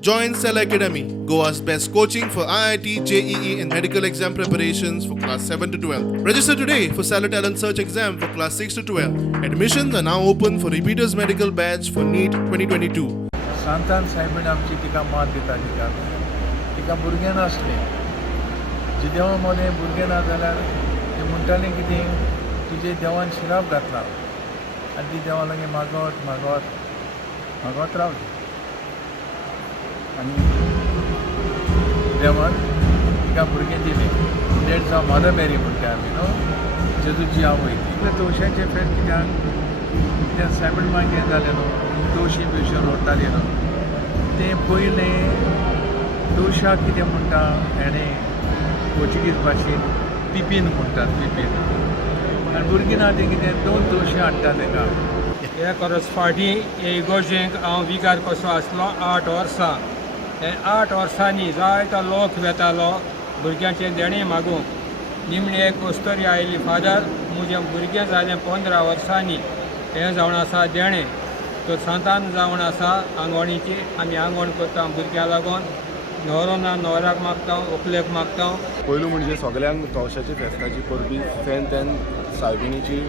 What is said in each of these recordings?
Join Cell Academy, Goa's best coaching for IIT, JEE, and medical exam preparations for class 7 to 12. Register today for Cell Talent Search exam for class 6 to 12. Admissions are now open for repeaters medical batch for NEET 2022. सांतान सायबीण आमची तिका मात दिताली का तिका भुरगें नासलें जे देवा मोले भुरगें ना जाल्यार ते म्हणटालें कितें तुजे देवान शिराप घातला आनी ती देवा लागीं मागत मागत मागत रावली आनी देवान तिका भुरगें दिलें डेट्स ऑफ मदर मेरी म्हणटा आमी न्हू जेजूची आवय तिका तवशाचें फेर कित्याक कित्याक सायबीण मागीर जालें न्हू तवशी बिवशी रोडटाली न्हू तें पयलें तवशाक कितें म्हणटा हेणें पोर्चुगीज भाशेन पिपीन म्हणटात पिपीन आनी भुरगीं ना तें कितें 2 तवशी हाडटा तेका हे परस फाटीं हे इगोर्जेक हांव विकार कसो आसलो 8 वर्सां हे 8 वर्सांनी जायतो लोक वेतालो भुरग्यांचें देणें मागूंक निमणे एक कस्तुरी आयली फादर म्हजें भुरगें जालें 15 वर्सांनी हें जावन आसा देणें तो सांतान जावन आसा आंगवणीची आमी आंगवण करता भुरग्यां लागून न्हवरो ना न्हवऱ्याक मागता व्हंकलेक मागता पयलू म्हणजे सगल्यांक तवशाची फेस्ताची परबी तेन सायबिणीची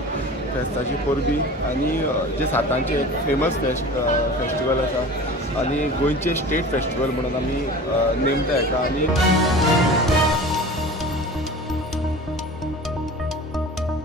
फेस्ताची परबी आनी जे सातांचे एक फेमस फेस्टिवल आसा आनी गोंयचे स्टेट फेस्टिवल म्हणून आमी नेमता हेका आनी